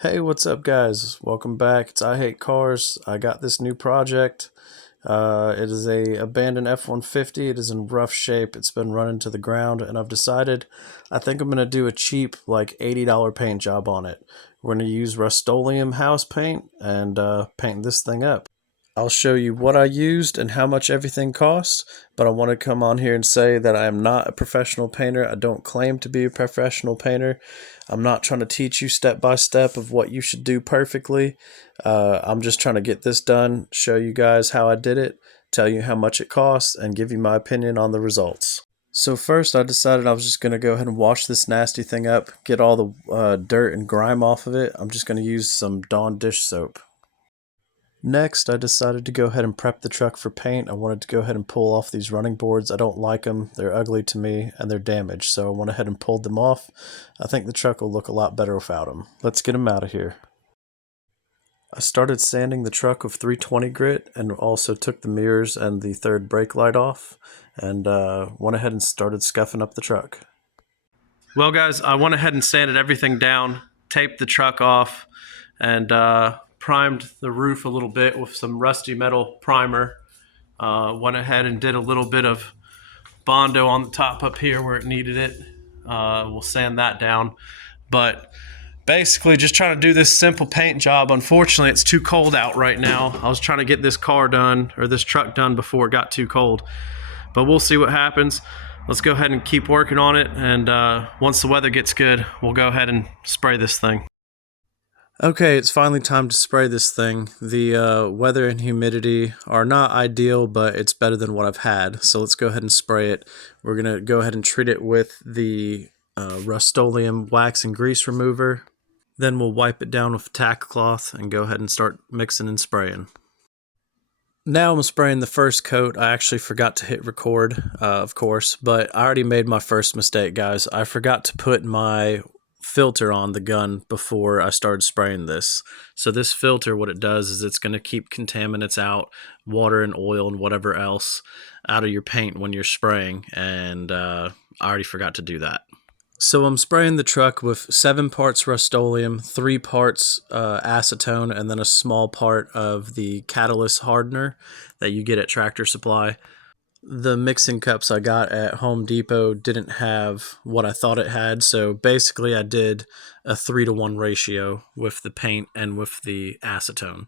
Hey, what's up, guys? Welcome back. It's I Hate Cars. I got this new project. It is a abandoned F-150. It is in rough shape. It's been running to the ground, and I've decided I think I'm going to do a cheap, like $80 paint job on it. We're going to use Rustoleum house paint and paint this thing up. I'll show you what I used and how much everything cost, but I want to come on here and say that I am not a professional painter. I don't claim to be a professional painter. I'm not trying to teach you step by step of what you should do perfectly. I'm just trying to get this done, show you guys how I did it, tell you how much it costs, and give you my opinion on the results. So first I decided I was just going to go ahead and wash this nasty thing up, get all the dirt and grime off of it. I'm just going to use some Dawn dish soap. Next, I decided to go ahead and prep the truck for paint. I wanted to go ahead and pull off these running boards. I don't like them. They're ugly to me and they're damaged, so I went ahead and pulled them off. I think the truck will look a lot better without them. Let's get them out of here. I started sanding the truck with 320 grit and also took the mirrors and the third brake light off and went ahead and started scuffing up the truck. Well, guys, I went ahead and sanded everything down, taped the truck off, and primed the roof a little bit with some rusty metal primer. Went ahead and did a little bit of Bondo on the top up here where it needed it. We'll sand that down. But basically just trying to do this simple paint job. Unfortunately, it's too cold out right now. I was trying to get this car done, or this truck done, before it got too cold. But we'll see what happens. Let's go ahead and keep working on it. And once the weather gets good, we'll go ahead and spray this thing. Okay, it's finally time to spray this thing. The weather and humidity are not ideal, but it's better than what I've had. So let's go ahead and spray it. We're going to go ahead and treat it with the Rustoleum wax and grease remover. Then we'll wipe it down with a tack cloth and go ahead and start mixing and spraying. Now I'm spraying the first coat. I actually forgot to hit record, of course, but I already made my first mistake, guys. I forgot to put my filter on the gun before I started spraying this. So this filter, what it does is it's going to keep contaminants out, water and oil and whatever else, out of your paint when you're spraying, and I already forgot to do that. So I'm spraying the truck with 7 parts Rustoleum, 3 parts acetone, and then a small part of the catalyst hardener that you get at Tractor Supply. The mixing cups I got at Home Depot didn't have what I thought it had, so basically I did a 3-to-1 ratio with the paint and with the acetone.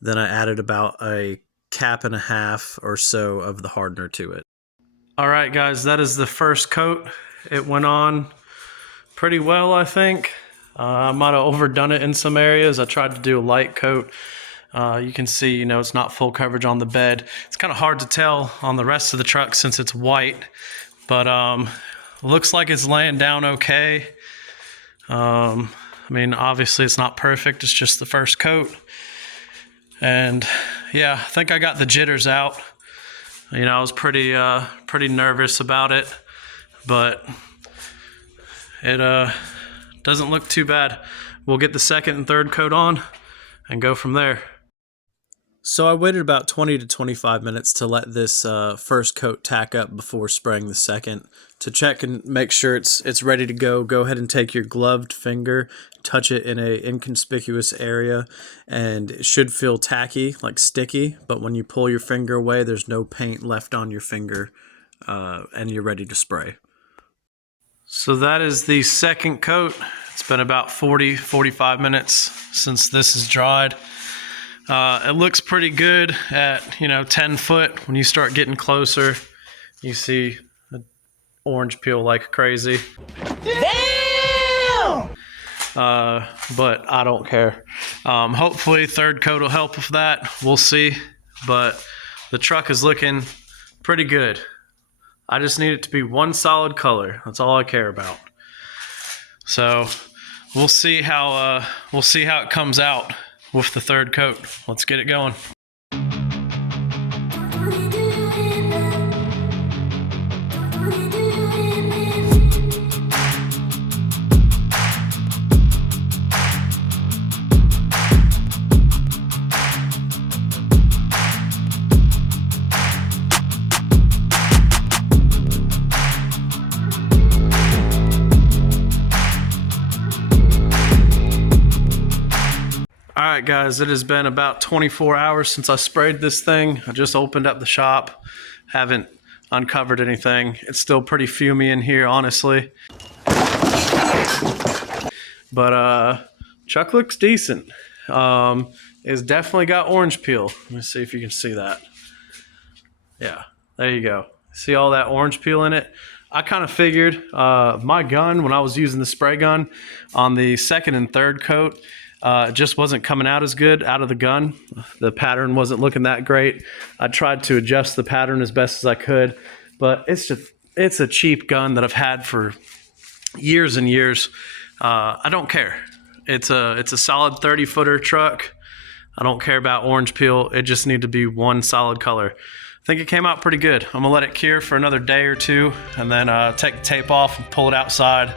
Then I added about a cap and a half or so of the hardener to it. Alright guys, that is the first coat. It went on pretty well, I think. I might have overdone it in some areas. I tried to do a light coat. You can see, it's not full coverage on the bed. It's kind of hard to tell on the rest of the truck since it's white, but looks like it's laying down okay. I mean, obviously it's not perfect. It's just the first coat. And yeah, I think I got the jitters out. I was pretty nervous about it, but it doesn't look too bad. We'll get the second and third coat on and go from there. So I waited about 20 to 25 minutes to let this first coat tack up before spraying the second. To check and make sure it's ready to go, go ahead and take your gloved finger, touch it in an inconspicuous area, and it should feel tacky, like sticky, but when you pull your finger away, there's no paint left on your finger, and you're ready to spray. So that is the second coat. It's been about 40-45 minutes since this is dried. It looks pretty good at 10 foot. When you start getting closer, you see the orange peel like crazy. Damn! But I don't care. Hopefully third coat will help with that. We'll see. But the truck is looking pretty good. I just need it to be one solid color. That's all I care about. So we'll see how it comes out with the third coat. Let's get it going. right, guys, it has been about 24 hours since I sprayed this thing. I just opened up the shop, haven't uncovered anything. It's still pretty fumey in here, honestly. But Chuck looks decent. It's definitely got orange peel. Let me see if you can see that. Yeah, there you go. See all that orange peel in it? I kind of figured my gun, when I was using the spray gun on the second and third coat, it just wasn't coming out as good out of the gun. The pattern wasn't looking that great. I tried to adjust the pattern as best as I could, but it's a cheap gun that I've had for years and years. I don't care. It's a solid 30-footer truck. I don't care about orange peel. It just needs to be one solid color. I think it came out pretty good. I'm gonna let it cure for another day or two and then take the tape off and pull it outside.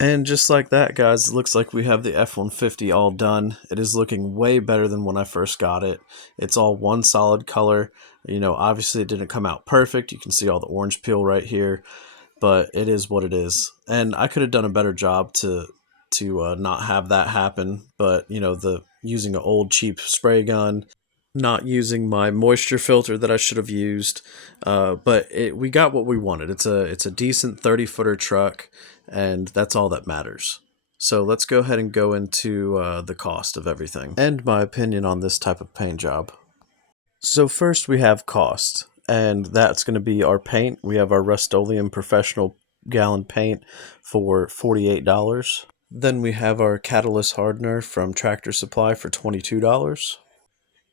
And just like that, guys, it looks like we have the F-150 all done. It is looking way better than when I first got it. It's all one solid color. You know, obviously it didn't come out perfect. You can see all the orange peel right here, but it is what it is. And I could have done a better job to not have that happen. But, you know, using an old cheap spray gun, not using my moisture filter that I should have used, but we got what we wanted. It's a decent 30-footer truck, and that's all that matters. So let's go ahead and go into the cost of everything and my opinion on this type of paint job. So first we have cost, and that's going to be our paint. We have our Rustoleum professional gallon paint for $48. Then we have our catalyst hardener from Tractor Supply for $22.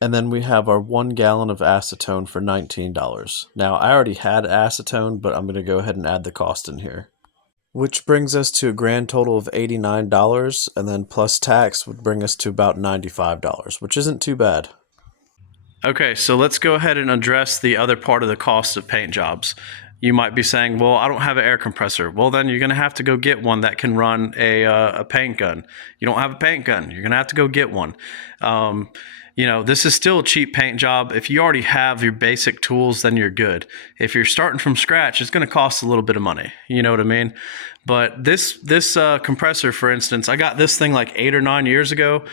And then we have our 1 gallon of acetone for $19. Now, I already had acetone, but I'm going to go ahead and add the cost in here. Which brings us to a grand total of $89, and then plus tax would bring us to about $95, which isn't too bad. Okay, so let's go ahead and address the other part of the cost of paint jobs. You might be saying, well, I don't have an air compressor. Well, then you're going to have to go get one that can run a paint gun. You don't have a paint gun. You're going to have to go get one. You know, this is still a cheap paint job. If you already have your basic tools, then you're good. If you're starting from scratch, it's going to cost a little bit of money. You know what I mean? But this compressor, for instance, I got this thing like 8 or 9 years ago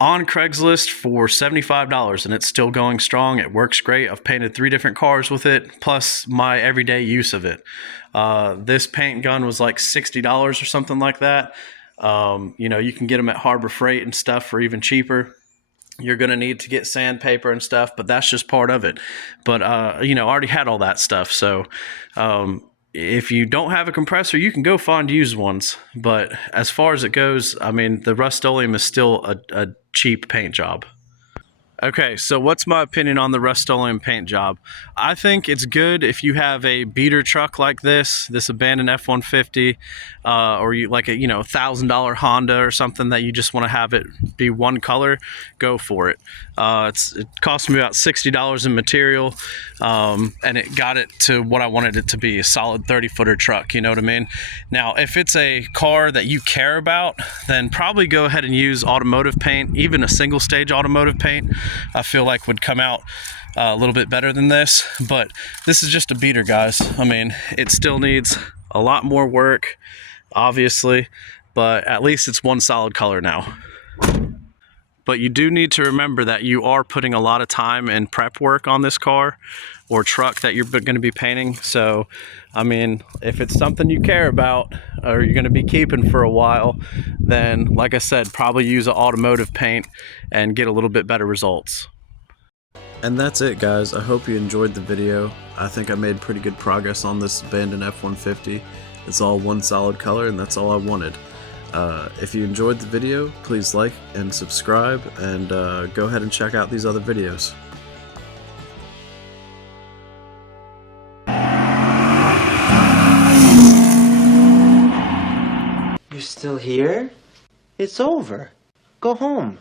on Craigslist for $75, and it's still going strong. It works great. I've painted 3 different cars with it, plus my everyday use of it. This paint gun was like $60 or something like that. You know, you can get them at Harbor Freight and stuff for even cheaper. You're going to need to get sandpaper and stuff, but that's just part of it. But, you know, I already had all that stuff. So if you don't have a compressor, you can go find used ones. But as far as it goes, I mean, the Rustoleum is still a cheap paint job. Okay, so what's my opinion on the Rustoleum paint job? I think it's good if you have a beater truck like this abandoned F-150, or you like a $1,000 Honda or something that you just want to have it be one color. Go for it. It cost me about $60 in material, and it got it to what I wanted it to be, a solid 30-footer truck. You know what I mean? Now, if it's a car that you care about, then probably go ahead and use automotive paint, even a single-stage automotive paint. I feel like would come out a little bit better than this, but this is just a beater, guys. I mean, it still needs a lot more work, obviously, but at least it's one solid color now. But you do need to remember that you are putting a lot of time and prep work on this car or truck that you're going to be painting. So, I mean, if it's something you care about or you're going to be keeping for a while, then, like I said, probably use an automotive paint and get a little bit better results. And that's it, guys. I hope you enjoyed the video. I think I made pretty good progress on this abandoned F-150. It's all one solid color, and that's all I wanted. If you enjoyed the video, please like and subscribe, and go ahead and check out these other videos. You're still here? It's over. Go home.